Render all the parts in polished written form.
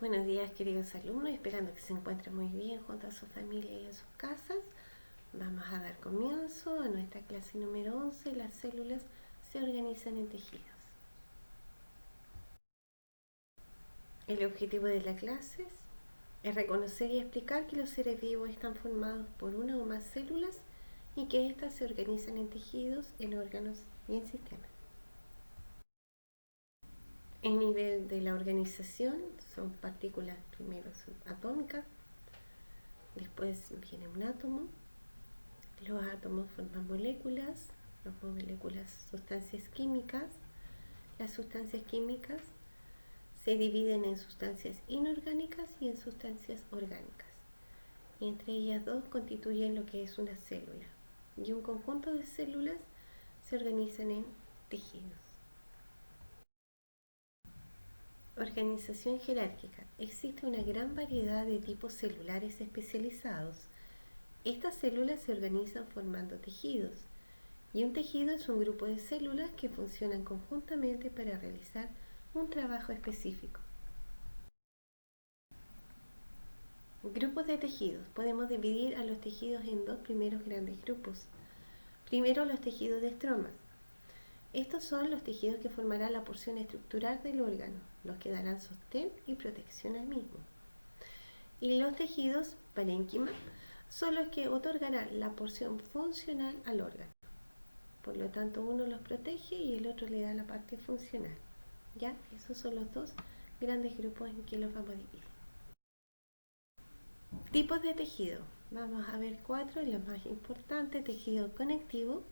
Buenos días, queridos alumnos, esperando que se encuentren muy bien junto a su familia y en sus casas. Vamos a dar comienzo a nuestra clase número 11. Las células se organizan en tejidos. El objetivo de la clase es reconocer y explicar que los seres vivos están formados por una o más células y que éstas se organizan en tejidos, en órganos y en sistemas. El nivel de la organización son partículas primero subatómicas, después viene un átomo. Los átomos forman moléculas, las moléculas sustancias químicas. Las sustancias químicas se dividen en sustancias inorgánicas y en sustancias orgánicas. Y entre ellas dos constituyen lo que es una célula. Y un conjunto de células se organizan en tejidos. Organización jerárquica. Existe una gran variedad de tipos celulares especializados. Estas células se organizan formando tejidos. Y un tejido es un grupo de células que funcionan conjuntamente para realizar un trabajo específico. Grupos de tejidos. Podemos dividir a los tejidos en dos primeros grandes grupos. Primero, los tejidos de estromas. Estos son los tejidos que formarán la porción estructural del órgano, los que darán sostén y protección al mismo. Y los tejidos parénquima son los que otorgarán la porción funcional al órgano. Por lo tanto, uno los protege y el otro le da la parte funcional. ¿Ya? Esos son los dos grandes grupos en que los vamos a dividir. Tipos de tejido. Vamos a ver 4, los más importantes: tejido conectivo,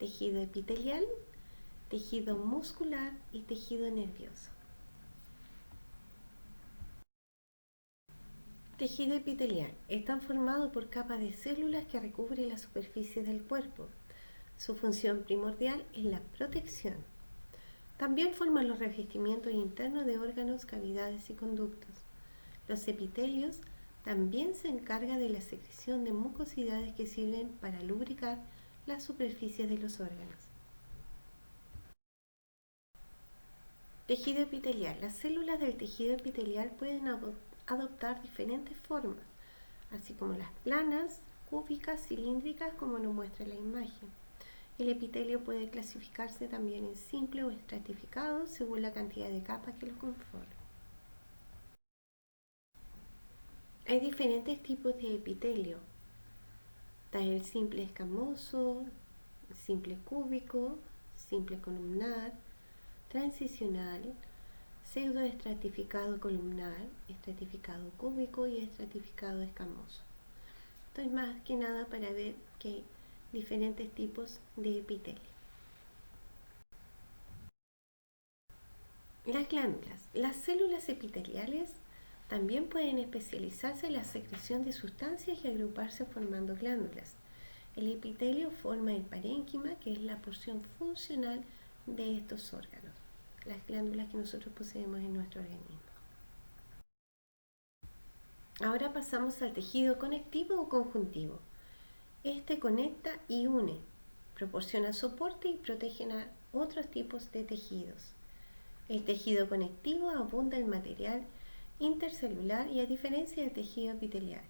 tejido epitelial, tejido muscular y tejido nervioso. Tejido epitelial. Están formados por capas de células que recubren la superficie del cuerpo. Su función primordial es la protección. También forman los revestimientos internos de órganos, cavidades y conductos. Los epitelios también se encargan de la secreción de mucosidades que sirven para lubricar las superficies de los órganos. Tejido epitelial. Las células del tejido epitelial pueden adoptar diferentes formas, así como las planas, cúbicas, cilíndricas, como nos muestra la imagen. El epitelio puede clasificarse también en simple o estratificado según la cantidad de capas que lo conforman. Hay diferentes tipos de epitelio. Está el simple escamoso, simple cúbico, simple columnar, transicional, pseudoestratificado columnar, estratificado cúbico y estratificado escamoso. Esto es más que nada para ver que hay diferentes tipos de epitelio. Las glándulas. Las células epiteliales también pueden especializarse en la secreción de sustancias y agruparse formando glándulas. El epitelio forma el parénquima, que es la porción funcional de estos órganos, las glándulas que nosotros poseemos en nuestro organismo. Ahora pasamos al tejido conectivo o conjuntivo. Este conecta y une, proporciona soporte y protege a otros tipos de tejidos. El tejido conectivo abunda en material intercelular y a diferencia del tejido epitelial.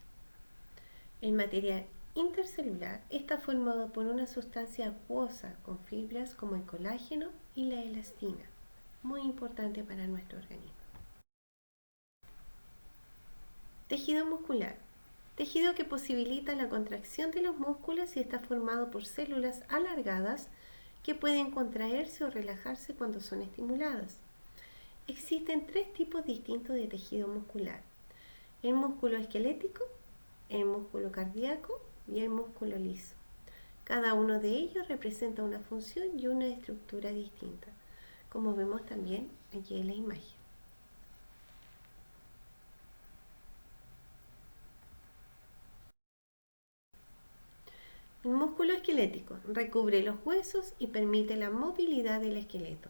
El material intercelular está formado por una sustancia acuosa con fibras como el colágeno y la elastina, muy importante para nuestro organismo. Tejido muscular. Tejido que posibilita la contracción de los músculos y está formado por células alargadas que pueden contraerse o relajarse cuando son estimuladas. Existen 3 tipos distintos de tejido muscular: el músculo esquelético, el músculo cardíaco y el músculo liso. Cada uno de ellos representa una función y una estructura distinta, como vemos también aquí en la imagen. El músculo esquelético recubre los huesos y permite la movilidad del esqueleto.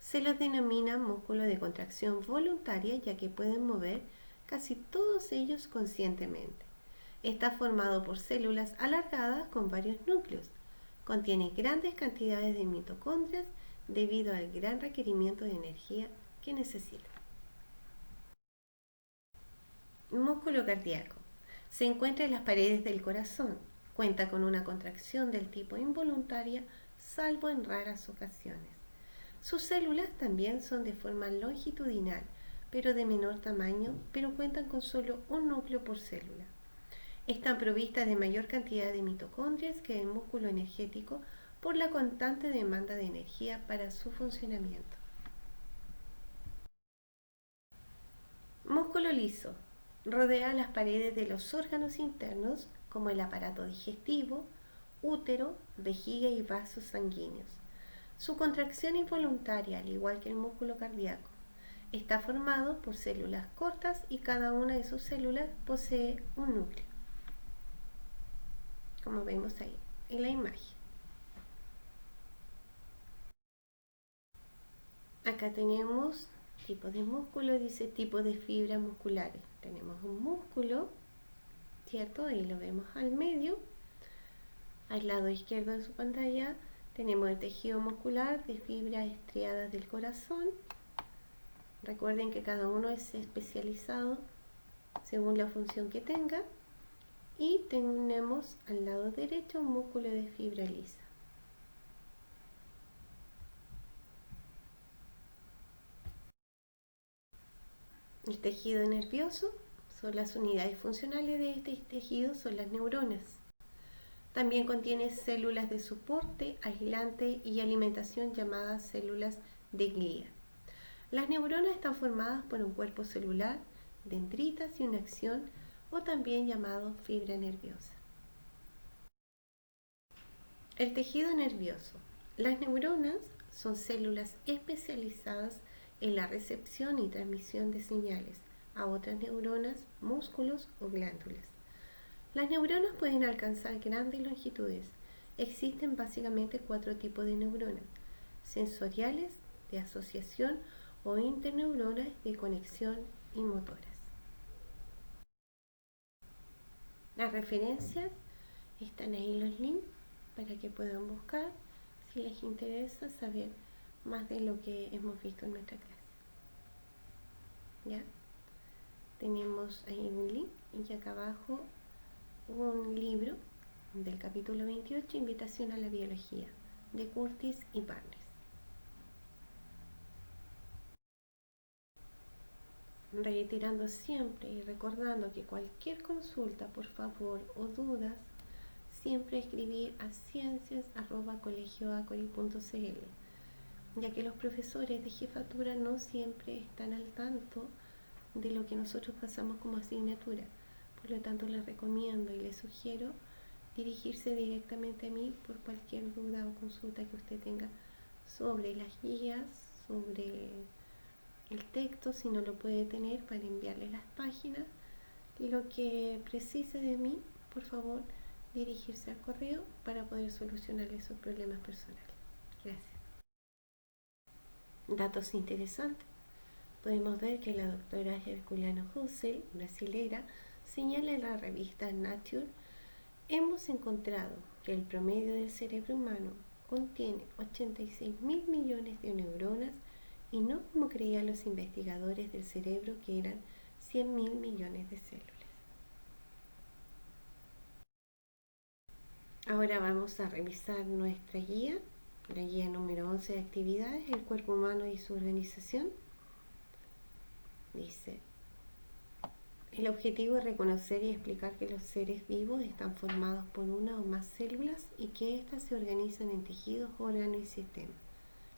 Se los denomina músculo de contracción voluntaria, ya que pueden mover casi todos ellos conscientemente. Está formado por células alargadas con varios núcleos. Contiene grandes cantidades de mitocondrias debido al gran requerimiento de energía que necesita. Músculo cardíaco. Se encuentra en las paredes del corazón. Cuenta con una contracción del tipo involuntaria, salvo en raras ocasiones. Sus células también son de forma longitudinal, pero de menor tamaño, pero cuentan con solo un núcleo por célula. Están provistas de mayor cantidad de mitocondrias que el músculo energético por la constante demanda de energía para su funcionamiento. Músculo liso. Rodea las paredes de los órganos internos como el aparato digestivo, útero, vejiga y vasos sanguíneos. Su contracción involuntaria, al igual que el músculo cardíaco, está formado por células cortas y cada una de sus células posee un núcleo, como vemos ahí en la imagen. Acá tenemos tipos de músculo, dice tipo de fibras musculares. Tenemos un músculo, ¿cierto? Ahí lo vemos al medio. Al lado izquierdo de su pantalla tenemos el tejido muscular de fibras estriadas del corazón. Recuerden que cada uno es especializado según la función que tenga. Y tenemos al lado derecho un músculo de fibra lisa. El tejido nervioso son las unidades funcionales de este tejido, son las neuronas. También contiene células de soporte, aislante y alimentación llamadas células de glía. Las neuronas están formadas por un cuerpo celular, dendritas y una acción, o también llamado fibra nerviosa. El tejido nervioso. Las neuronas son células especializadas en la recepción y transmisión de señales a otras neuronas, músculos o glándulas. Las neuronas pueden alcanzar grandes longitudes. Existen básicamente 4 tipos de neuronas: sensoriales, de asociación o interneuronas de conexión y motoras. Las referencias están ahí, los links, para que puedan buscar si les interesa saber más de lo que hemos visto en nuestra clase. ¿Ya? Tenemos ahí un link y acá abajo un libro del capítulo 28, Invitación a la Biología, de Curtis y Barnes. Reiterando siempre y recordando que cualquier consulta, por favor, o dudas, siempre escribir a ciencias@colegioacori.cl, ya que los profesores de jefatura no siempre están al tanto de lo que nosotros pasamos como asignatura. Por lo tanto, les recomiendo y les sugiero dirigirse directamente a mí por cualquier duda o consulta que usted tenga sobre las guías, sobre el texto, si no lo puede tener, para enviarle las páginas. Lo que precise de mí, por favor, dirigirse al correo para poder solucionar esos problemas personales. Gracias. Datos interesantes. Podemos ver que la doctora Herculano Hussel, brasilera, señala en la revista Nature: hemos encontrado que el promedio del cerebro humano contiene 86.000 millones de neuronas y no como creían los investigadores del cerebro, que eran 100.000 millones de células. Ahora vamos a revisar nuestra guía, la guía número 11 de actividades, el cuerpo humano y su organización. Dice: el objetivo es reconocer y explicar que los seres vivos están formados por una o más células y que éstas se organizan en tejidos, órganos y sistemas.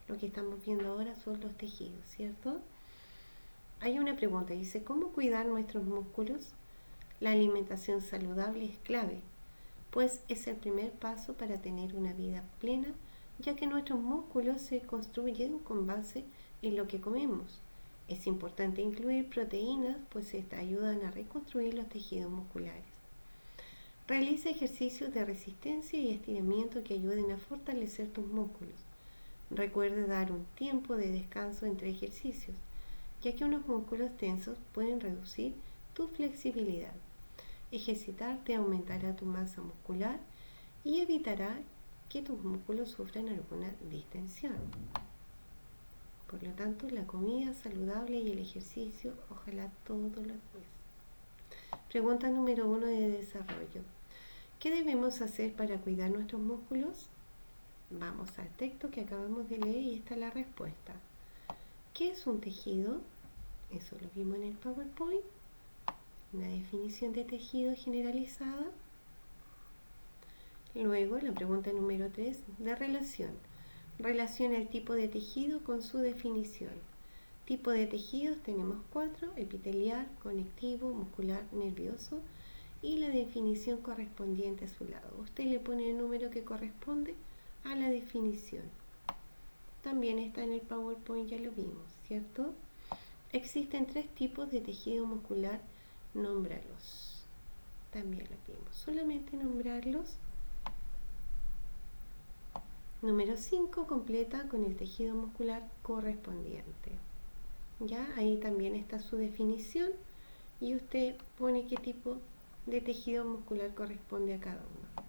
Lo que estamos viendo ahora son los tejidos, ¿cierto? Hay una pregunta, dice: ¿cómo cuidar nuestros músculos? La alimentación saludable es clave, pues es el primer paso para tener una vida plena, ya que nuestros músculos se construyen con base en lo que comemos. Es importante incluir proteínas, pues estas ayudan a reconstruir los tejidos musculares. Realiza ejercicios de resistencia y estiramiento que ayuden a fortalecer tus músculos. Recuerde dar un tiempo de descanso entre ejercicios, ya que unos músculos tensos pueden reducir tu flexibilidad. Ejercitarte aumentará tu masa muscular y evitará que tus músculos sufran alguna distensión. Por lo tanto, la comida saludable y el ejercicio, ojalá todos los días. Pregunta número 1 de desarrollo. ¿Qué debemos hacer para cuidar nuestros músculos? Vamos al texto que acabamos de leer y está la respuesta. ¿Qué es un tejido? Eso lo vimos en el PowerPoint. Una definición de tejido generalizada. Luego, la pregunta número 3 de relación. Relaciona el tipo de tejido con su definición. Tipo de tejidos tenemos 4: epitelial, conectivo, muscular, nervioso, y la definición correspondiente a su lado. Usted le pone el número que corresponde a la definición. También está en el PowerPoint, ya lo vimos, ¿cierto? Existen 3 tipos de tejido muscular, nómbralos. También lo vimos, solamente nombrarlos. Número 5, completa con el tejido muscular correspondiente. Ya, ahí también está su definición y usted pone qué tipo de tejido muscular corresponde a cada uno.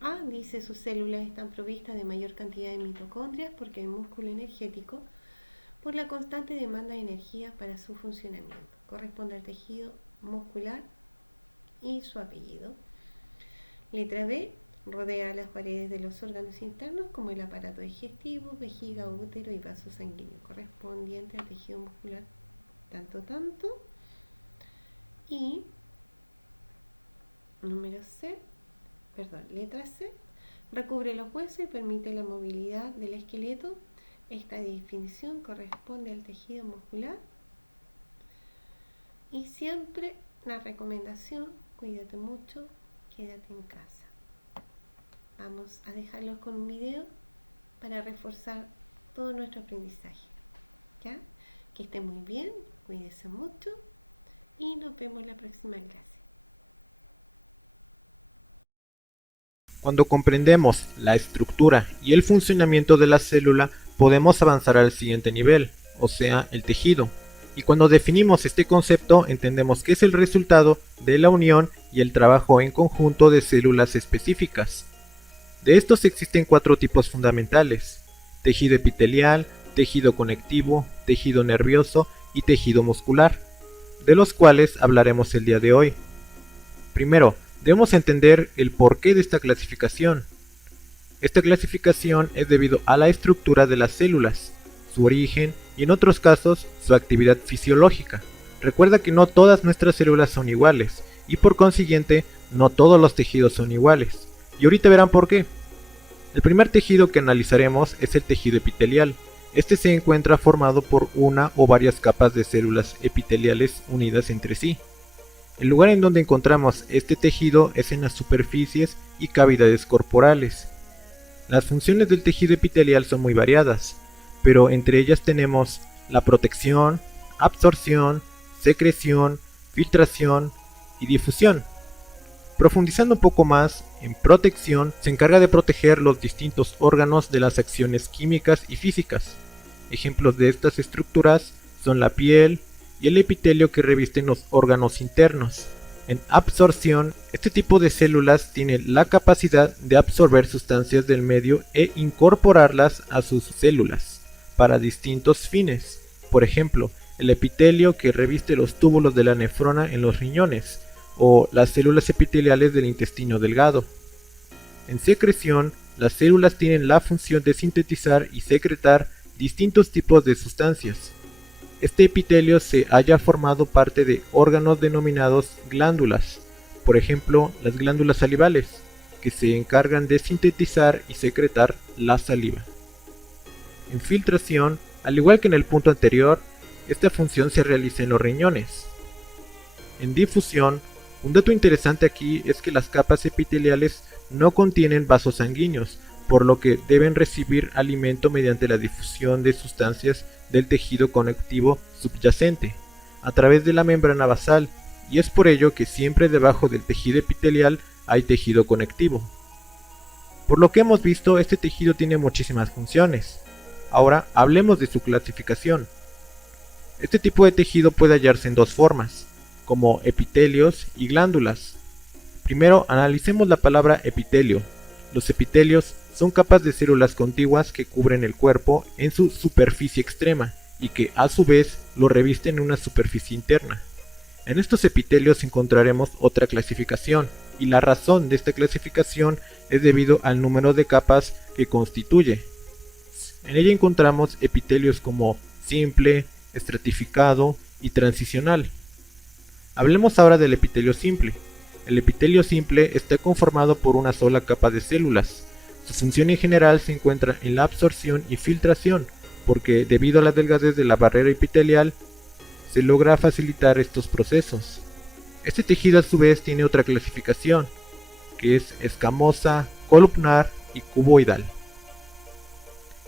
A dice: sus células están provistas de mayor cantidad de mitocondrias porque el músculo energético por la constante demanda de energía para su funcionamiento. Corresponde al tejido muscular y su apellido. Letra B, rodea las paredes de los órganos internos como el aparato digestivo, vejiga, útero y vaso sanguíneo, correspondiente al tejido muscular tanto. Y letra C, recubre los huesos y permite la movilidad del esqueleto. Esta definición corresponde al tejido muscular. Y siempre la recomendación: cuídate mucho, quédate en casa. Vamos a dejarlos con un video para reforzar todo nuestro aprendizaje. ¿Ya? Que esté muy bien, cuídese mucho y nos vemos en la próxima clase. Cuando comprendemos la estructura y el funcionamiento de la célula, podemos avanzar al siguiente nivel, o sea, el tejido. Y cuando definimos este concepto, entendemos que es el resultado de la unión y el trabajo en conjunto de células específicas. De estos existen 4 tipos fundamentales: tejido epitelial, tejido conectivo, tejido nervioso y tejido muscular, de los cuales hablaremos el día de hoy. Primero, debemos entender el porqué de esta clasificación. Esta clasificación es debido a la estructura de las células, su origen y en otros casos su actividad fisiológica. Recuerda que no todas nuestras células son iguales y por consiguiente no todos los tejidos son iguales. Y ahorita verán por qué. El primer tejido que analizaremos es el tejido epitelial. Este se encuentra formado por una o varias capas de células epiteliales unidas entre sí. El lugar en donde encontramos este tejido es en las superficies y cavidades corporales. Las funciones del tejido epitelial son muy variadas, pero entre ellas tenemos la protección, absorción, secreción, filtración y difusión. Profundizando un poco más, en protección se encarga de proteger los distintos órganos de las acciones químicas y físicas. Ejemplos de estas estructuras son la piel y el epitelio que revisten los órganos internos. En absorción, este tipo de células tiene la capacidad de absorber sustancias del medio e incorporarlas a sus células para distintos fines. Por ejemplo, el epitelio que reviste los túbulos de la nefrona en los riñones, o las células epiteliales del intestino delgado. En secreción, las células tienen la función de sintetizar y secretar distintos tipos de sustancias. Este epitelio se haya formado parte de órganos denominados glándulas, por ejemplo, las glándulas salivales, que se encargan de sintetizar y secretar la saliva. En filtración, al igual que en el punto anterior, esta función se realiza en los riñones. En difusión, un dato interesante aquí es que las capas epiteliales no contienen vasos sanguíneos, por lo que deben recibir alimento mediante la difusión de sustancias del tejido conectivo subyacente, a través de la membrana basal, y es por ello que siempre debajo del tejido epitelial hay tejido conectivo. Por lo que hemos visto, este tejido tiene muchísimas funciones. Ahora hablemos de su clasificación. Este tipo de tejido puede hallarse en 2 formas, como epitelios y glándulas. Primero, analicemos la palabra epitelio. Los epitelios son capas de células contiguas que cubren el cuerpo en su superficie extrema y que a su vez lo revisten en una superficie interna. En estos epitelios encontraremos otra clasificación, y la razón de esta clasificación es debido al número de capas que constituye. En ella encontramos epitelios como simple, estratificado y transicional. Hablemos ahora del epitelio simple. El epitelio simple está conformado por una sola capa de células. Su función en general se encuentra en la absorción y filtración, porque debido a la delgadez de la barrera epitelial, se logra facilitar estos procesos. Este tejido a su vez tiene otra clasificación, que es escamosa, columnar y cuboidal.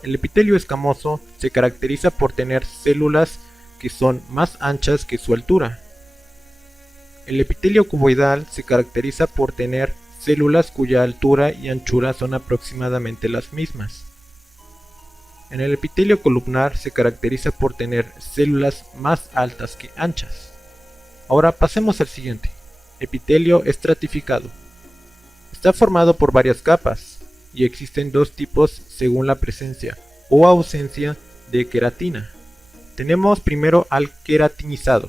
El epitelio escamoso se caracteriza por tener células que son más anchas que su altura. El epitelio cuboidal se caracteriza por tener células cuya altura y anchura son aproximadamente las mismas. En el epitelio columnar se caracteriza por tener células más altas que anchas. Ahora pasemos al siguiente, epitelio estratificado. Está formado por varias capas y existen dos tipos según la presencia o ausencia de queratina. Tenemos primero al queratinizado.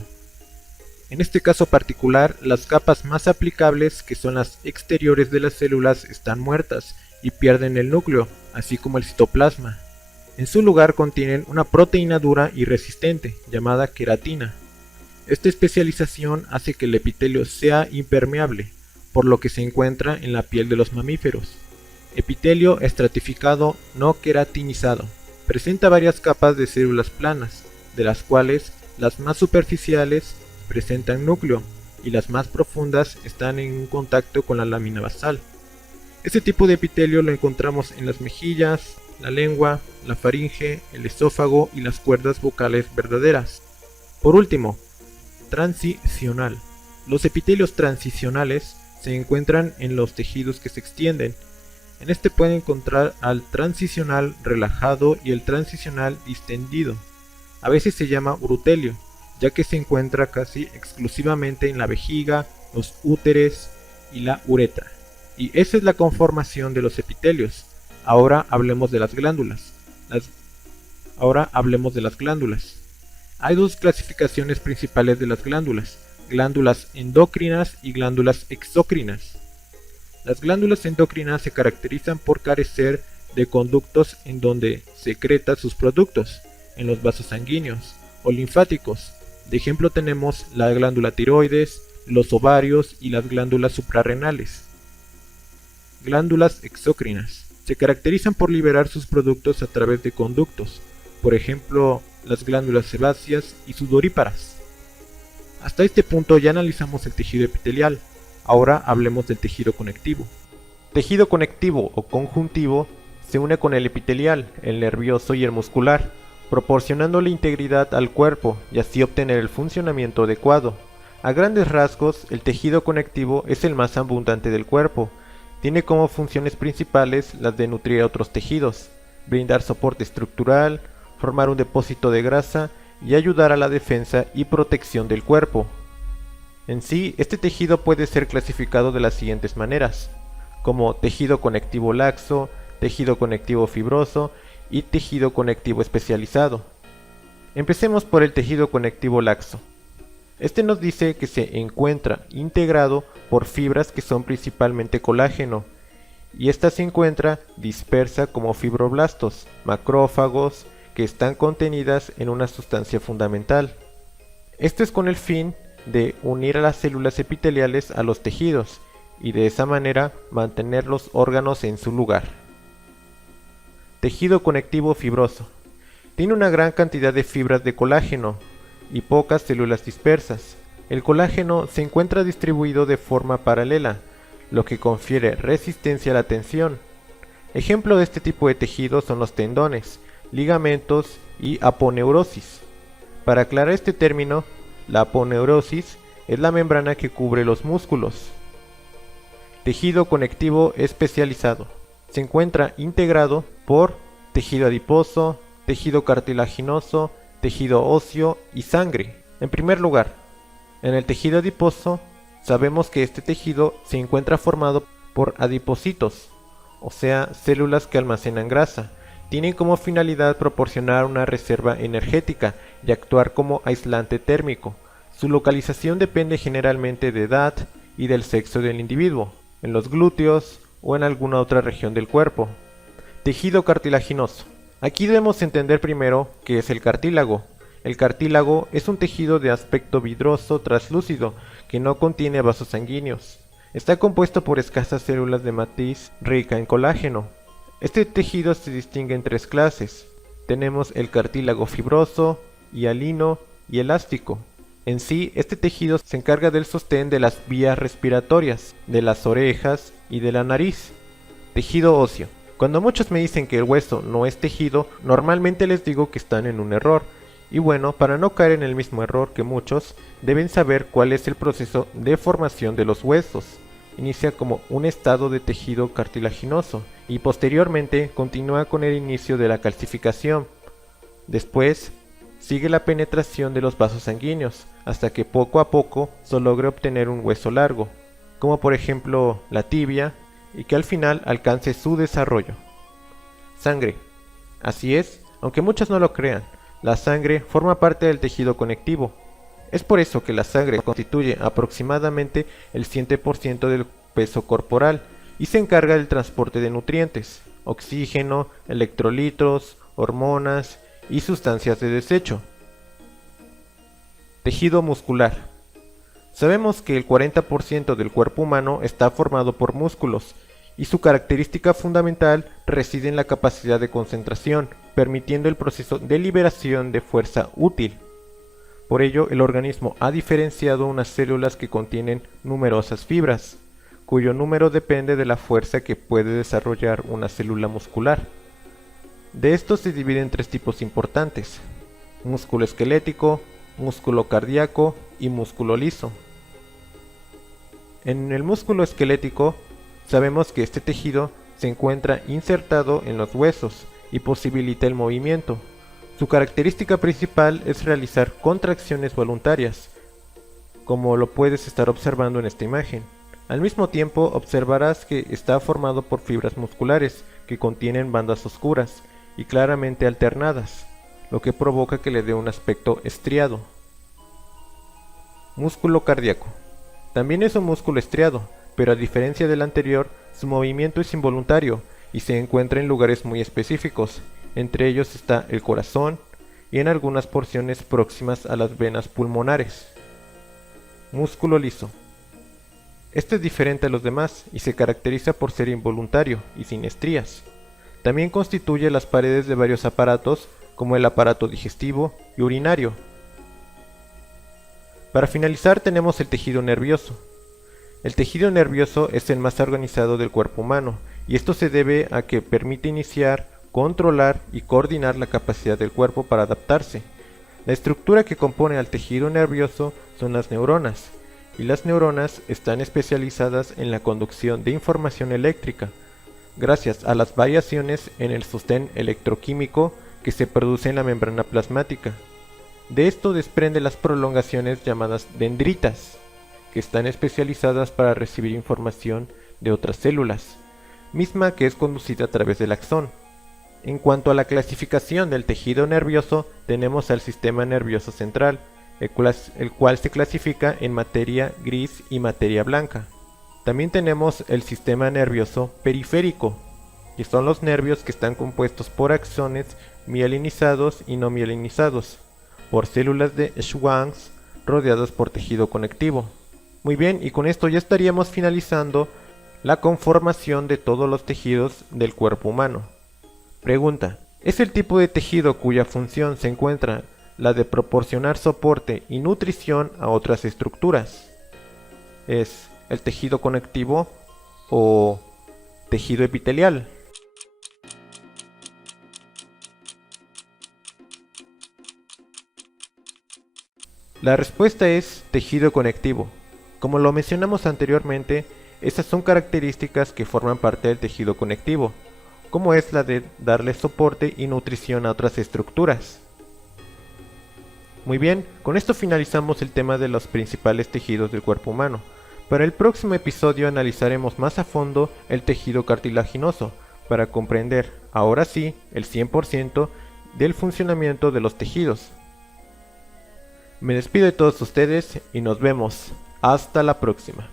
En este caso particular, las capas más aplicables, que son las exteriores de las células, están muertas y pierden el núcleo, así como el citoplasma. En su lugar contienen una proteína dura y resistente, llamada queratina. Esta especialización hace que el epitelio sea impermeable, por lo que se encuentra en la piel de los mamíferos. Epitelio estratificado no queratinizado. Presenta varias capas de células planas, de las cuales las más superficiales presentan núcleo y las más profundas están en contacto con la lámina basal. Este tipo de epitelio lo encontramos en las mejillas, la lengua, la faringe, el esófago y las cuerdas vocales verdaderas. Por último, transicional. Los epitelios transicionales se encuentran en los tejidos que se extienden. En este pueden encontrar al transicional relajado y el transicional distendido. A veces se llama brutelio, ya que se encuentra casi exclusivamente en la vejiga, los úteres y la uretra. Y esa es la conformación de los epitelios. Ahora hablemos de las glándulas. Hay dos clasificaciones principales de las glándulas: glándulas endócrinas y glándulas exócrinas. Las glándulas endócrinas se caracterizan por carecer de conductos en donde secreta sus productos, en los vasos sanguíneos o linfáticos. De ejemplo tenemos la glándula tiroides, los ovarios y las glándulas suprarrenales. Glándulas exócrinas se caracterizan por liberar sus productos a través de conductos, por ejemplo las glándulas sebáceas y sudoríparas. Hasta este punto ya analizamos el tejido epitelial. Ahora hablemos del tejido conectivo. Tejido conectivo o conjuntivo se une con el epitelial, el nervioso y el muscular, proporcionándole integridad al cuerpo y así obtener el funcionamiento adecuado. A grandes rasgos, el tejido conectivo es el más abundante del cuerpo. Tiene como funciones principales las de nutrir a otros tejidos, brindar soporte estructural, formar un depósito de grasa y ayudar a la defensa y protección del cuerpo. En sí, este tejido puede ser clasificado de las siguientes maneras, como tejido conectivo laxo, tejido conectivo fibroso y tejido conectivo especializado. Empecemos por el tejido conectivo laxo. Este nos dice que se encuentra integrado por fibras que son principalmente colágeno, y esta se encuentra dispersa como fibroblastos, macrófagos, que están contenidas en una sustancia fundamental. Esto es con el fin de unir a las células epiteliales a los tejidos, y de esa manera mantener los órganos en su lugar. Tejido conectivo fibroso. Tiene una gran cantidad de fibras de colágeno y pocas células dispersas. El colágeno se encuentra distribuido de forma paralela, lo que confiere resistencia a la tensión. Ejemplo de este tipo de tejido son los tendones, ligamentos y aponeurosis. Para aclarar este término, la aponeurosis es la membrana que cubre los músculos. Tejido conectivo especializado. Se encuentra integrado por tejido adiposo, tejido cartilaginoso, tejido óseo y sangre. En primer lugar, en el tejido adiposo sabemos que este tejido se encuentra formado por adipocitos, o sea, células que almacenan grasa. Tienen como finalidad proporcionar una reserva energética y actuar como aislante térmico. Su localización depende generalmente de edad y del sexo del individuo, en los glúteos o en alguna otra región del cuerpo. Tejido cartilaginoso. Aquí debemos entender primero qué es el cartílago. El cartílago es un tejido de aspecto vidroso translúcido que no contiene vasos sanguíneos. Está compuesto por escasas células de matriz rica en colágeno. Este tejido se distingue en tres clases. Tenemos el cartílago fibroso, hialino y elástico. En sí, este tejido se encarga del sostén de las vías respiratorias, de las orejas y de la nariz. Tejido óseo. Cuando muchos me dicen que el hueso no es tejido, normalmente les digo que están en un error. Y bueno, para no caer en el mismo error que muchos, deben saber cuál es el proceso de formación de los huesos. Inicia como un estado de tejido cartilaginoso y posteriormente continúa con el inicio de la calcificación. Después, sigue la penetración de los vasos sanguíneos, hasta que poco a poco se logre obtener un hueso largo, como por ejemplo la tibia, y que al final alcance su desarrollo. Sangre. Así es, aunque muchos no lo crean, la sangre forma parte del tejido conectivo. Es por eso que la sangre constituye aproximadamente el 7% del peso corporal y se encarga del transporte de nutrientes, oxígeno, electrolitos, hormonas y sustancias de desecho. Tejido muscular. Sabemos que el 40% del cuerpo humano está formado por músculos y su característica fundamental reside en la capacidad de concentración, permitiendo el proceso de liberación de fuerza útil. Por ello, el organismo ha diferenciado unas células que contienen numerosas fibras, cuyo número depende de la fuerza que puede desarrollar una célula muscular. De estos se dividen tres tipos importantes: músculo esquelético, músculo cardíaco y músculo liso. En el músculo esquelético, sabemos que este tejido se encuentra insertado en los huesos y posibilita el movimiento. Su característica principal es realizar contracciones voluntarias, como lo puedes estar observando en esta imagen. Al mismo tiempo, observarás que está formado por fibras musculares que contienen bandas oscuras y claramente alternadas, lo que provoca que le dé un aspecto estriado. Músculo cardíaco. También es un músculo estriado, pero a diferencia del anterior, su movimiento es involuntario y se encuentra en lugares muy específicos. Entre ellos está el corazón y en algunas porciones próximas a las venas pulmonares. Músculo liso. Este es diferente a los demás y se caracteriza por ser involuntario y sin estrías. También constituye las paredes de varios aparatos como el aparato digestivo y urinario. Para finalizar tenemos el tejido nervioso. El tejido nervioso es el más organizado del cuerpo humano y esto se debe a que permite iniciar, controlar y coordinar la capacidad del cuerpo para adaptarse. La estructura que compone al tejido nervioso son las neuronas, y las neuronas están especializadas en la conducción de información eléctrica, gracias a las variaciones en el sostén electroquímico que se produce en la membrana plasmática. De esto desprende las prolongaciones llamadas dendritas, que están especializadas para recibir información de otras células, misma que es conducida a través del axón. En cuanto a la clasificación del tejido nervioso, tenemos al sistema nervioso central, el cual se clasifica en materia gris y materia blanca. También tenemos el sistema nervioso periférico, que son los nervios que están compuestos por axones mielinizados y no mielinizados, por células de Schwann rodeadas por tejido conectivo. Muy bien, y con esto ya estaríamos finalizando la conformación de todos los tejidos del cuerpo humano. Pregunta: ¿es el tipo de tejido cuya función se encuentra la de proporcionar soporte y nutrición a otras estructuras? ¿Es el tejido conectivo o tejido epitelial? La respuesta es tejido conectivo. Como lo mencionamos anteriormente, estas son características que forman parte del tejido conectivo, como es la de darle soporte y nutrición a otras estructuras. Muy bien, con esto finalizamos el tema de los principales tejidos del cuerpo humano. Para el próximo episodio analizaremos más a fondo el tejido cartilaginoso, para comprender, ahora sí, el 100% del funcionamiento de los tejidos. Me despido de todos ustedes y nos vemos. Hasta la próxima.